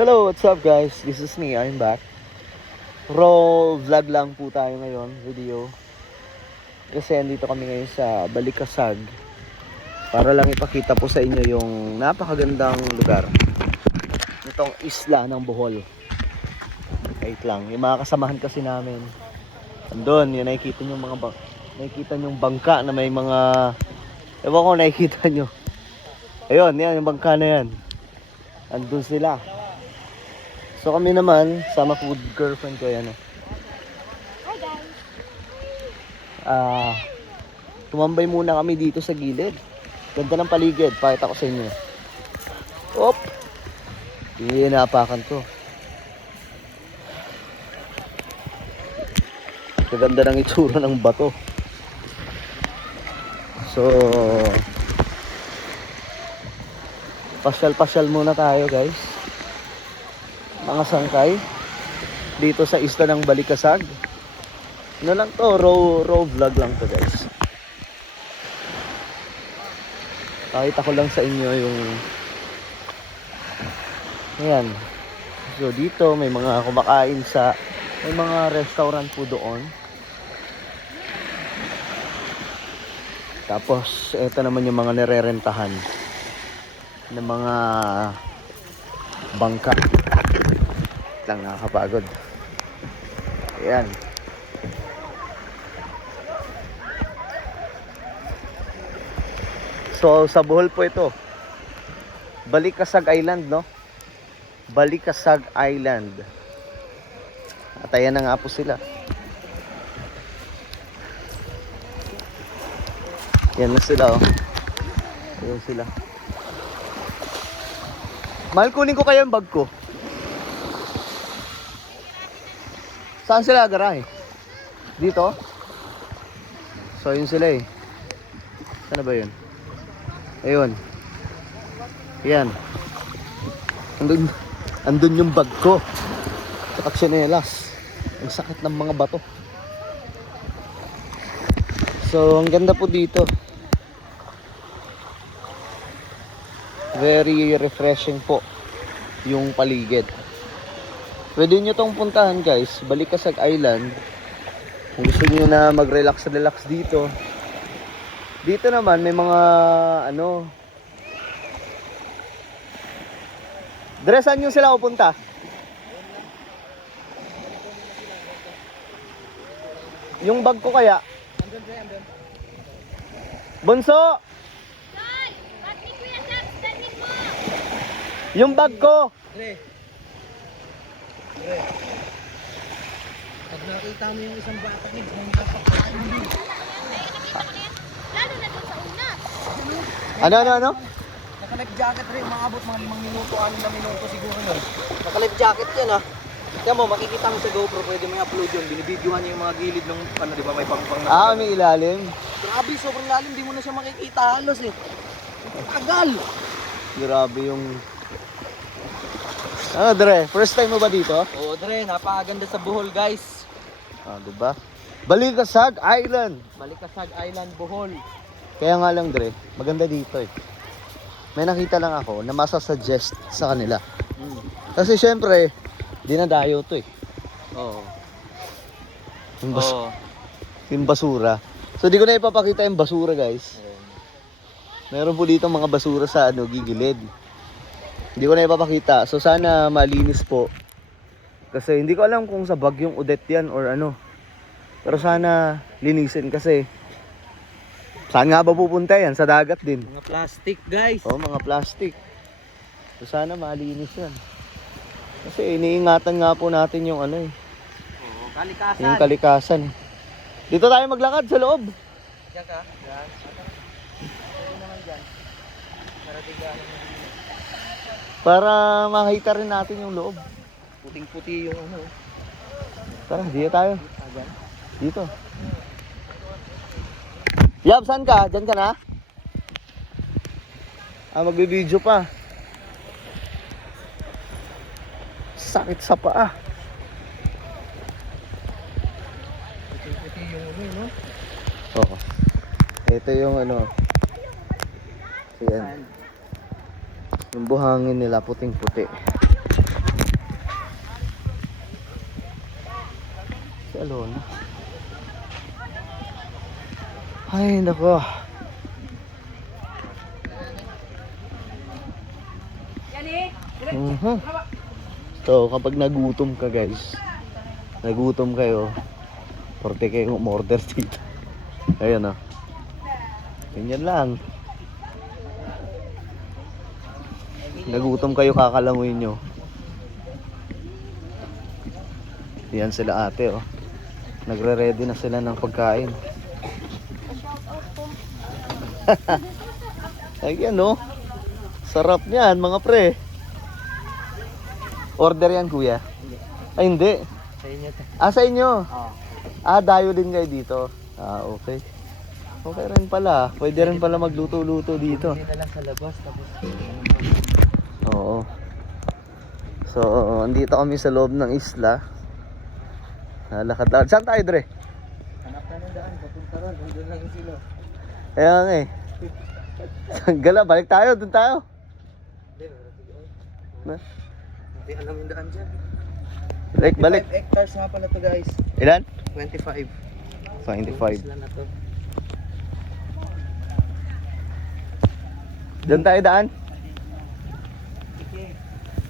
Hello, what's up guys? This is me, I'm back. Raw vlog lang po tayo ngayon, video. Kasi andito kami ngayon sa Balikasag para lang ipakita po sa inyo yung napakagandang lugar. Itong isla ng Bohol. Wait lang, yung mga kasamahan kasi namin. Andun, yun nakikita nyo nakikita nyo yung bangka na may mga, ewan ko nakikita nyo. Ayun, yan yung bangka na yan. Andun sila. So kami naman, sama food girlfriend ko yan. Hi guys! Tumambay muna kami dito sa gilid. Ganda ng paligid, pakita ko sa inyo. Op! Hindi naapakan to. Ganda ng itsura ng bato. So, pasyal-pasyal muna tayo guys. Mga sangkay dito sa isla ng Balikasag. Ano lang to, raw vlog lang to guys. Pakita ko lang sa inyo yung ayan. So dito may mga kumakain may mga restaurant po doon. Tapos ito naman yung mga nirerentahan ng mga bangka. Lang nakakapagod. Ayan. So sa Bohol po ito. Balikasag Island, no? Balikasag Island. At ayan na nga po sila. Yan na sila, oh. Ayan sila. Mahal, kunin ko kaya yung bag ko. Saan sila garahe? Dito? So yun sila eh. Saan ba yun? Ayun. Yan. Andun yung bag ko. Tsaka tsinelas. Ang sakit ng mga bato. So ang ganda po dito. Very refreshing po yung paligid. Pwede nyo tong puntahan guys, Balikasag Island. Kung gusto nyo na mag-relax dito. Dito naman may mga saan nyo sila pupunta? Yung bag ko kaya? Bunso! Yung bag ko! Pag nakita mo yung isang bata ni Bong kapakain mo. Lalo na doon sa una. Ano? Naka-life jacket rin, maabot mga 5 minuto, 6 na minuto siguro nun. Naka-life jacket yan ah. Kaya mo, makikita mo sa GoPro, pwede may upload yun. Binibidyohan niya yung mga gilid ng di ba may pangpang na. May ilalim. Grabe, sobrang lalim, di mo na siya makikita halos eh. Tagal! Grabe yung... Dre, first time mo ba dito? Oo, Dre, napakaganda sa Bohol guys. Diba? Balikasag Island. Balikasag Island, Bohol. Kaya nga lang Dre, maganda dito eh. May nakita lang ako na masasuggest sa kanila. Kasi syempre, dinadayo to eh. Oo. Yung basura. So di ko na ipapakita yung basura guys. Meron po dito mga basura sa gigilid. Hindi ko na ipapakita. So sana malinis po. Kasi hindi ko alam kung sa bagyong Odette yan or ano. Pero sana linisin kasi saan nga ba pupunta yan? Sa dagat din. Mga plastic guys. Mga plastic. So sana malinis yan. Kasi iniingatan nga po natin yung Kalikasan. yung kalikasan. Dito tayo maglakad sa loob. Diyan ka? Diyan. Pwede naman dyan. Para makita rin natin yung loob. Puting-puti yung Tara, dito tayo. Diyan. Dito. Yab, saan ka? Diyan ka na? Magbibideo pa. Sakit sa paa. Puting-puti yung no? Oo. Ito yung Ayan. Yung buhangin nila puting-puti. Lona. Ay, nako. So, kapag nagutom ka guys, nagutom kayo, porte kayo umorder dito. Ayan o. Ganyan lang. Nagutom kayo, kakalanguin nyo. Yan sila ate oh. Nagre-ready na sila ng pagkain. Ayan oh. Sarap niyan mga pre. Order yan kuya? Ay hindi. Sa inyo to. Sa inyo? Oo. Dayo din kayo dito. Okay. Okay rin pala. Pwede rin pala magluto-luto dito. Hindi na lang sa labas tapos. Oo. So, andito kami sa loob ng isla. Lakad-lakad. Saan tayo, Dre? Hanap na ng daan, papunta ron, doon lang yung silo. Kaya nga eh. Gala, balik tayo. Doon tayo. Hindi, wala sige. Na? Hindi alam yung daan dyan. Balik. 25 hectares nga pala to guys. Ilan? 25. 25. Isla na to. Doon tayo daan.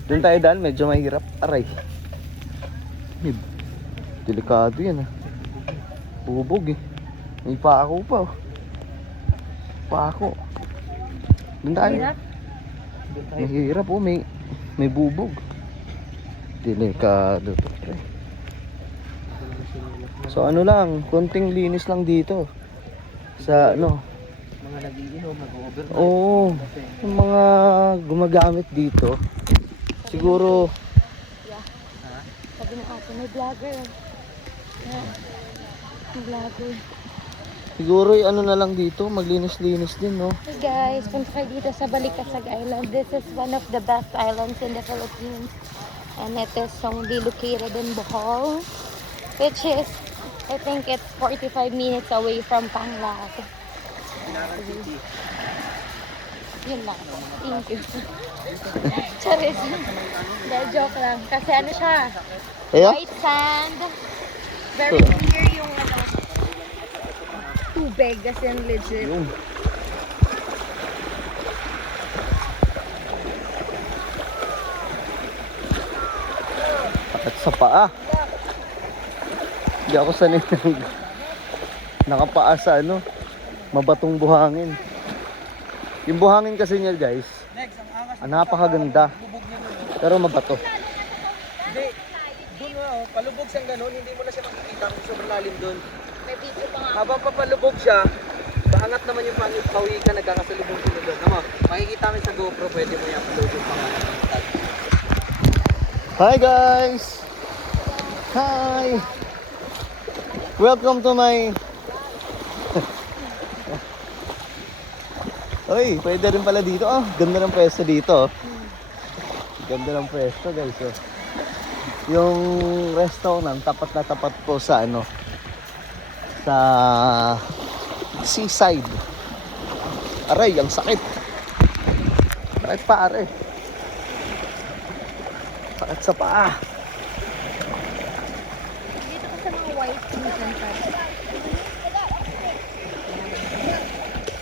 Doon tayo daan. Medyo mahirap. Aray. Delikado yan ah. Bubog eh. May paako pa oh. Paako. Doon tayo. Doon tayo. Mahirap oh. May bubog. Delikado to pre. So ano lang, konting linis lang dito. Sa ano. Mga nagiinom, nag-overnight. Oo. Yung mga gumagamit dito. Siguro. Sabi ng ate, may vlogger. May vlogger. Siguro ano na lang dito, maglinis-linis din, no? Hey guys, punta kayo dito sa Balikasag Island. This is one of the best islands in the Philippines. And it is only located in Bohol, which is, I think it's 45 minutes away from Panglao. Yun lang. Thank you. Charis. Dahil joke lang. Kasi ano siya, Ayo? white sand. Very clear yung ano, tubig. Kasi legit. Yun. At sa paa. Hindi ako sanay ng nakapaa sa ano, mabatong buhangin. Yung buhangin kasi niya guys, napakaganda. Pero mabato. Hindi, doon nga oh, palubog siyang ganun, hindi mo na siya makikita kung sobrang lalim doon. May video pa nga. Habang papalubog siya, baangat naman yung pangit, pawi ka, nagkakasalubong sila doon. Tama, makikita mo sa GoPro, pwede mo i-upload yung pangalan. Hi guys! Hi! Welcome to my... Uy, pwede rin pala dito. Oh, ganda ng pwesto dito. Ganda ng pwesto guys. Oh. Yung restaurant, tapat na tapat po sa ano, sa seaside. Aray, ang sakit. Sakit pa, aray. Sakit sa paa. Dito ka sa mga white season cards.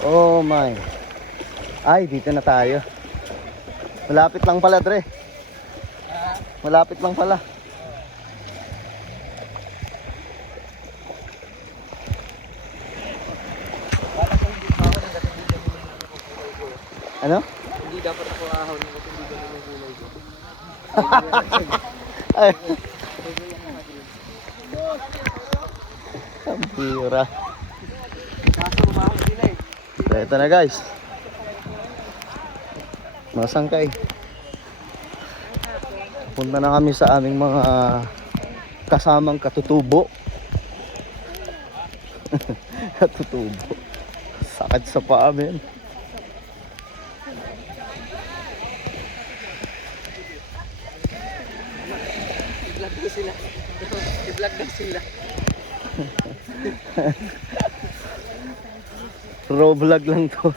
Oh my. Ay, dito na tayo. Malapit lang pala, Dre. Malapit lang pala. Ano? Hindi dapat ako ahon kasi hindi ganun yung kulay ko. Ay. Ang pira. Kaso umahon sila eh. So, ito na guys. Mga sangkay. Punta na kami sa aming mga kasamang katutubo. Katutubo. Sakit sa paa, men. I-vlog daw sila. I-vlog daw sila. Raw vlog lang to.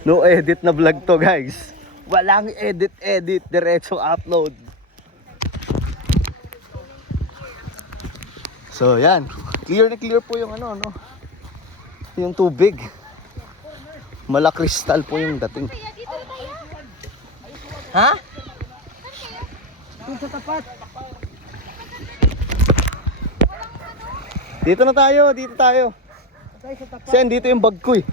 No edit na vlog to guys. Walang edit, diretso upload. So, yan. Clear na clear po yung ano, yung tubig. Malakristal po yung dating. Ha? Doon sa tapat. Dito na tayo, dito tayo. Tayo sa tapat. Sen, dito yung bag ko eh.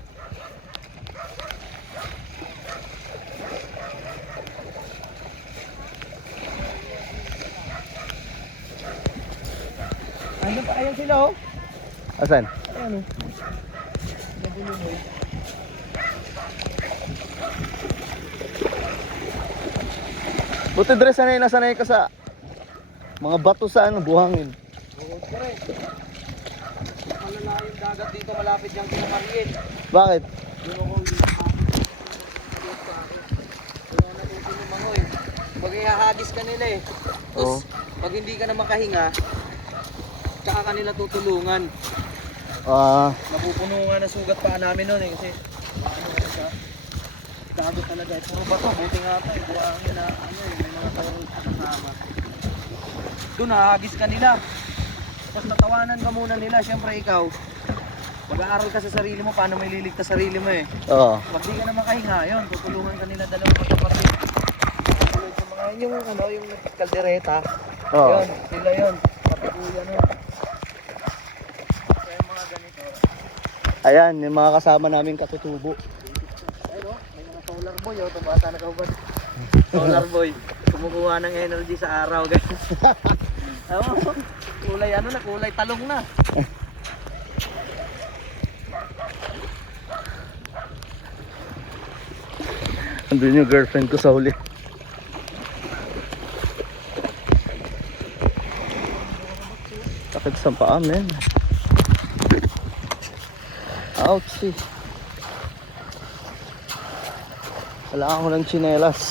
Ano pa? Ayan sila oh. Asan? Ayan oh. Buti Dre, nasanay ka sa mga bato sa ano, buhangin. Oo, correct. Malala yung dagat dito, malapit yung kinakariin. Bakit? Doon ako yung wala na dito yung mga eh. Pag ihahagis ka nila eh. Oo. Tapos, pag hindi ka na makahinga, tsaka kanila tutulungan. Napupuno nga na sugat pa namin nun eh. Kasi, ano ka siya, dagat talaga eh. Puro bato, buti nga ito eh. Buhangin na, ano eh, may mga tawang kasama. Doon, hahagis ka nila. Tapos tatawanan ka muna nila. Siyempre ikaw, mag-aaral ka sa sarili mo, paano may liligtas sarili mo eh. Oo. Pag di ka na makahinga, yun, tutulungan ka nila dalawang magkapatid. Tulad yung mga, yung ano, yung kaldereta. Oo. Yun, sila yun. Pati kuya no. Kaya yung mga ganito. Ayan, yung mga kasama namin katutubo. Ayun oh, may mga solar boy oh, tumata na kaubad. Solar boy, kumukuha ng energy sa araw guys. Oo, kulay ano na, kulay talong na. Andun yung girlfriend ko sa huli. Sakit sa paa, men. Ouch, eh. Kailangan ko ng tsinelas.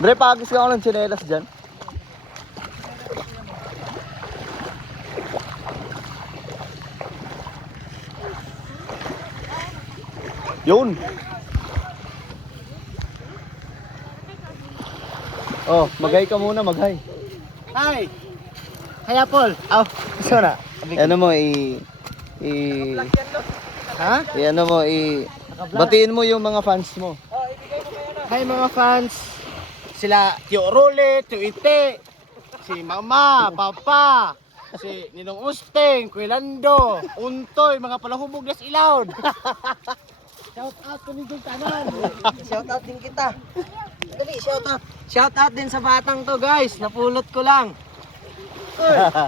Dre, pagis ka ako ng tsinelas dyan. Yun. Oh, maghay ka muna, maghay. Hi! Kaya Paul, gusto na. Ano mo, Ha? ano mo, batiin mo yung mga fans mo. Hi mga fans! Sila Tio Role, Tio Ite, si Mama, Papa, si Ninong Usteng, Kuilando, Untoy, mga palahubog na ilawd. Shout out kami dun tanan. Shout out din kita. Dali, shout out. Shout out din sa batang to guys, napulot ko lang.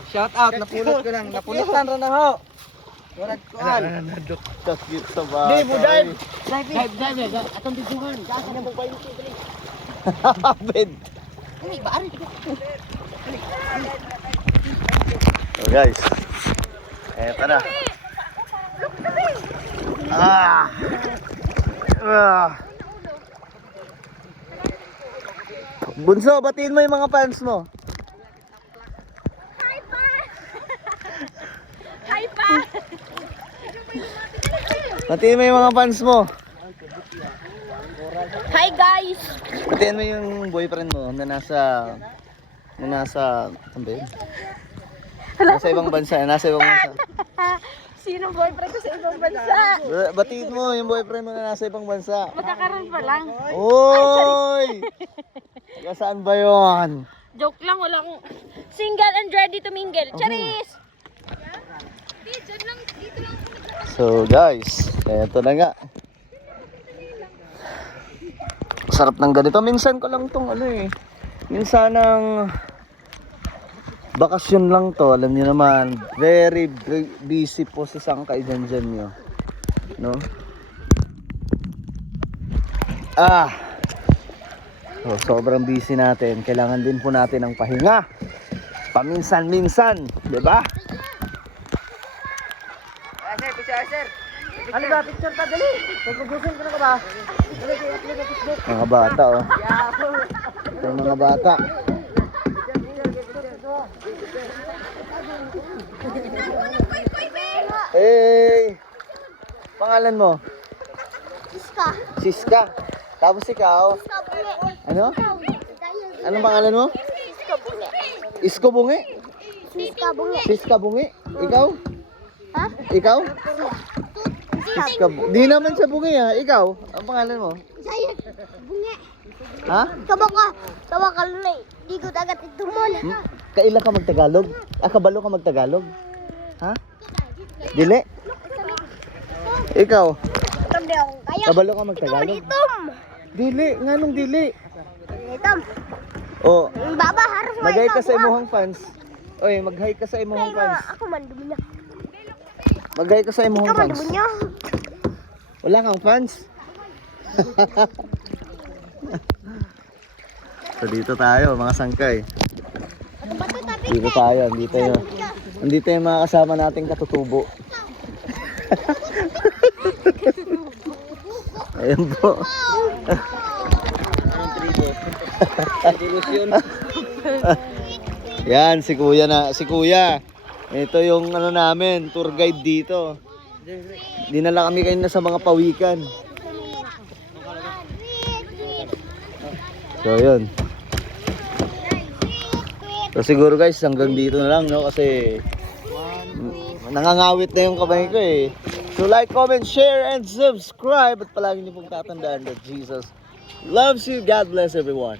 Shout out, napulot ko lang. Napulitan rin na ho. Murad ko an. Cute sa bata. Di, buday. Dive. Atong biduhan. Kasi na mong bayo dali. Ben. Ay, baan. So guys, eto na. Ah. Bunso, batiin mo yung mga fans mo. Hi pa! Batiin mo yung mga fans mo. Hi guys! Batiin mo yung boyfriend mo na nasa ano ba yun? Nasa ibang bansa. Sino boyfriend ko sa ibang bansa? Batiin mo yung boyfriend mo na nasa ibang bansa. Magkakaroon pa lang. Oy! Saan ba yun? Joke lang, wala akong single and ready to mingle. Charis! So guys, eto na nga. Sarap ng ganito. Minsan ko lang tong minsan ng bakasyon lang to. Alam niyo naman, very busy po sa sangkay dyan nyo. No? So, sobrang busy natin. Kailangan din po natin ng pahinga. Paminsan-minsan, 'di ba? Sir. Ano ba, picture pa dali. Pagkugusin ko na ka ba? Dali, i-upload na Facebook. Mga bata, oh. Ito yung mga bata. Hey! Pangalan mo? Siska. Siska. Tapos ikaw, ano? Anong pangalan mo? Isko Bungi? Siska Bungi? Ikaw? Ha? Ikaw? Siska Bungi. Di naman sa Bungi ha. Ikaw? Ang pangalan mo? Ha? Kabaka lulay. Di ko dagat ito muna. Kailan ka magtagalog? Kabalo ka magtagalog? Ha? Dili? Ikaw? Hindi akong kaya. Kabalo ka magtagalog? Dili, nga nung dili. Itom. Oh, Baba, harap mo mag-hi ka sa imuhang fans. Oy, mag-hi ka sa imuhang fans. Ako man dumi niya. Mag-hi ka sa imuhang Ikaw man fans. dumi niya. Wala kang fans. So dito tayo, mga sangkay. Dito tayo, andito yung mga kasama nating katutubo. Ayan po. Yan, si Kuya. Ito yung ano namin, tour guide dito. Dinala kami kanina sa mga pawikan. So, yun. So, siguro guys, hanggang dito na lang, no? Kasi nangangawit na yung kamay ko eh. So, like, comment, share, and subscribe. At palagi niyo pong tatandaan that Jesus loves you. God bless everyone.